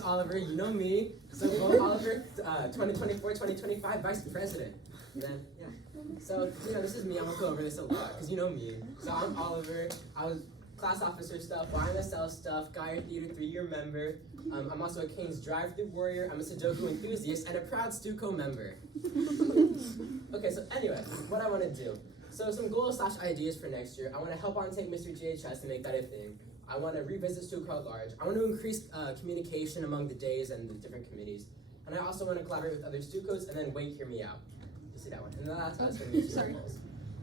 Oliver, you know me. So vote Oliver, 2024-2025 Vice President. And then, yeah. So, this is me. I'm going to go over this a lot because you know me. So I'm Oliver. I was class officer stuff, YMSL stuff, Guy Theater 3-year member. I'm also a Canes drive-thru warrior. I'm a Sudoku enthusiast and a proud Stuco member. Okay, so anyway, what I want to do. So some goals/ideas for next year. I want to help on take Mr. GHS to make that a thing. I want to revisit Stuco at large. I want to increase communication among the days and the different committees. And I also want to collaborate with other Stucos and then hear me out. You see that one? And that's going to be 2 goals.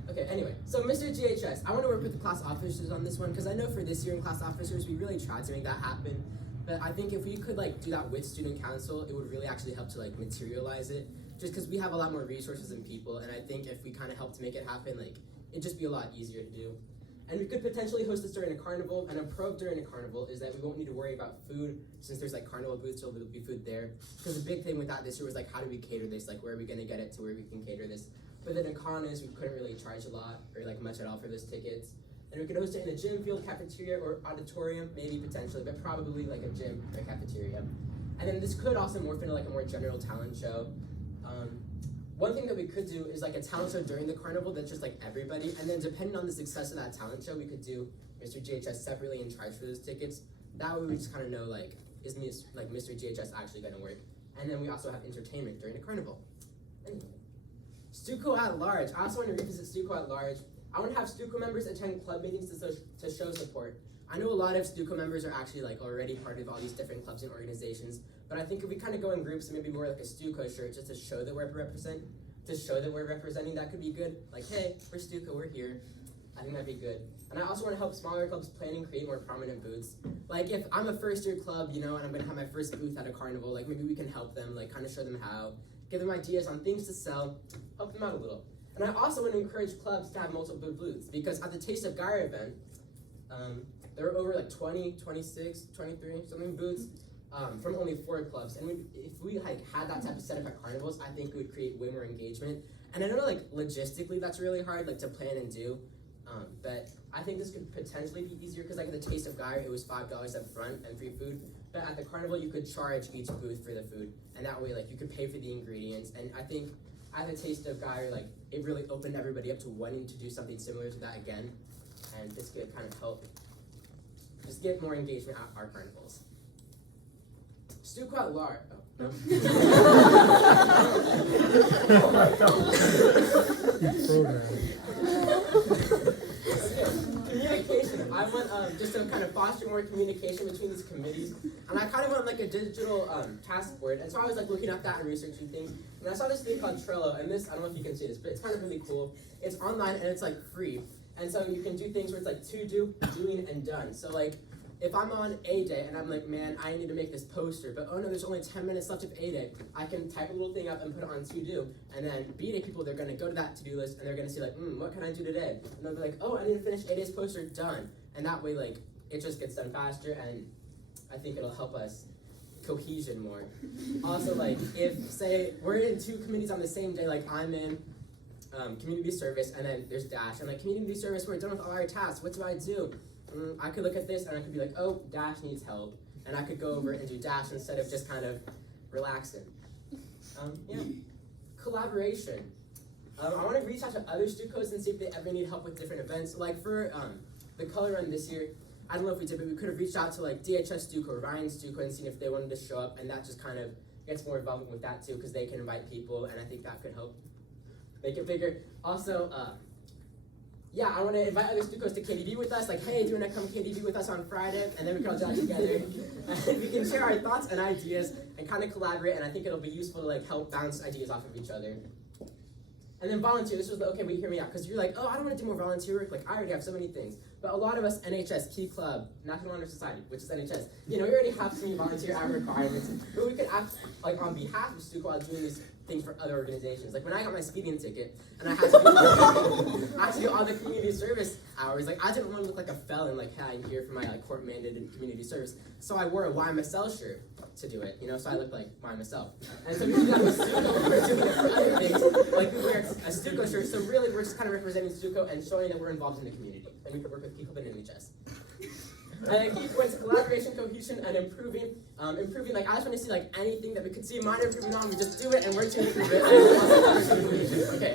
Okay, anyway, so Mr. GHS, I want to work with the class officers on this one because I know for this year in class officers, we really tried to make that happen. But I think if we could do that with student council, it would really actually help to materialize it. Just because we have a lot more resources and people, and I think if we kind of help to make it happen, it'd just be a lot easier to do. And we could potentially host this during a carnival, and a pro during a carnival is that we won't need to worry about food, since there's carnival booths, so there'll be food there. Because the big thing with that this year was how do we cater this, where are we gonna get it to where we can cater this. But then in con is we couldn't really charge a lot, or much at all for those tickets. And we could host it in a gym, field, cafeteria, or auditorium, maybe potentially, but probably a gym or cafeteria. And then this could also morph into a more general talent show. One thing that we could do is a talent show during the carnival that's just everybody, and then depending on the success of that talent show, we could do Mr. GHS separately and charge for those tickets. That way we just kind of know is Mr. GHS actually going to work? And then we also have entertainment during the carnival. Anyway, Stuco at large. I also want to revisit Stuco at large. I want to have Stuco members attend club meetings to show support. I know a lot of Stuco members are actually already part of all these different clubs and organizations, but I think if we kind of go in groups and maybe wear a Stuco shirt just to show that we're representing, that could be good. Hey, we're Stuco, we're here. I think that'd be good. And I also want to help smaller clubs plan and create more prominent booths. If I'm a first-year club, and I'm going to have my first booth at a carnival, maybe we can help them, kind of show them how, give them ideas on things to sell, help them out a little. And I also want to encourage clubs to have multiple booths, because at the Taste of Gyre event, there were over 20, 26, 23 something booths from only 4 clubs. And if we had that type of setup at carnivals, I think it would create way more engagement. And I know logistically that's really hard to plan and do, but I think this could potentially be easier because at the Taste of Gyre, it was $5 up front and free food. But at the carnival, you could charge each booth for the food, and that way you could pay for the ingredients. And I think at the Taste of Gyre, it really opened everybody up to wanting to do something similar to that again, and this could kind of help just get more engagement at our carnivals. Stuco at large. Oh, no. Okay. Communication. I want just to kind of foster more communication between these committees, and I kind of want a digital task board. And so I was looking at that and researching things, and I saw this thing called Trello. And this, I don't know if you can see this, but it's kind of really cool. It's online and it's free. And so you can do things where it's to do, doing, and done. So if I'm on A day and I'm man, I need to make this poster, but oh no, there's only 10 minutes left of A day, I can type a little thing up and put it on to do. And then B day people, they're going to go to that to-do list and they're going to see what can I do today? And they'll be oh, I need to finish A day's poster, done. And that way it just gets done faster, and I think it'll help us cohesion more. Also if say we're in 2 committees on the same day, I'm in community service, and then there's Dash. And community service, we're done with all our tasks. What do I do? I could look at this and I could be oh, Dash needs help. And I could go over and do Dash instead of just kind of relaxing. Yeah. Collaboration. I want to reach out to other Stucos and see if they ever need help with different events. For the color run this year, I don't know if we did, but we could have reached out to DHS Stuco, Ryan Stuco, and seen if they wanted to show up. And that just kind of gets more involvement with that too, because they can invite people, and I think that could help make it bigger. Also, yeah, I want to invite other Stucos to KDV with us. Hey, do you want to come KDV with us on Friday? And then we can all do that together. And we can share our thoughts and ideas and kind of collaborate. And I think it'll be useful to help bounce ideas off of each other. And then volunteer. This was okay, wait, hear me out. Because you're oh, I don't want to do more volunteer work. I already have so many things. But a lot of us, NHS, Key Club, National Honor Society, which is NHS, we already have so many volunteer hour requirements. But we could act on behalf of Stuco while doing these things for other organizations. When I got my speeding ticket and I had to do all the community service hours, I didn't want to look like a felon, hey, I'm here for my court mandated community service. So I wore a YMSL shirt to do it, so I looked like myself. And so we do that with Stuco, we're doing it for other things. We wear a Stuco shirt, so really we're just kind of representing Stuco and showing that we're involved in the community. And we could work with people in NHS. And then key points: collaboration, cohesion, and improving. Like I just want to see like anything that we could see minor improvement on, we just do it and work to improve it. And also cohesion. Okay.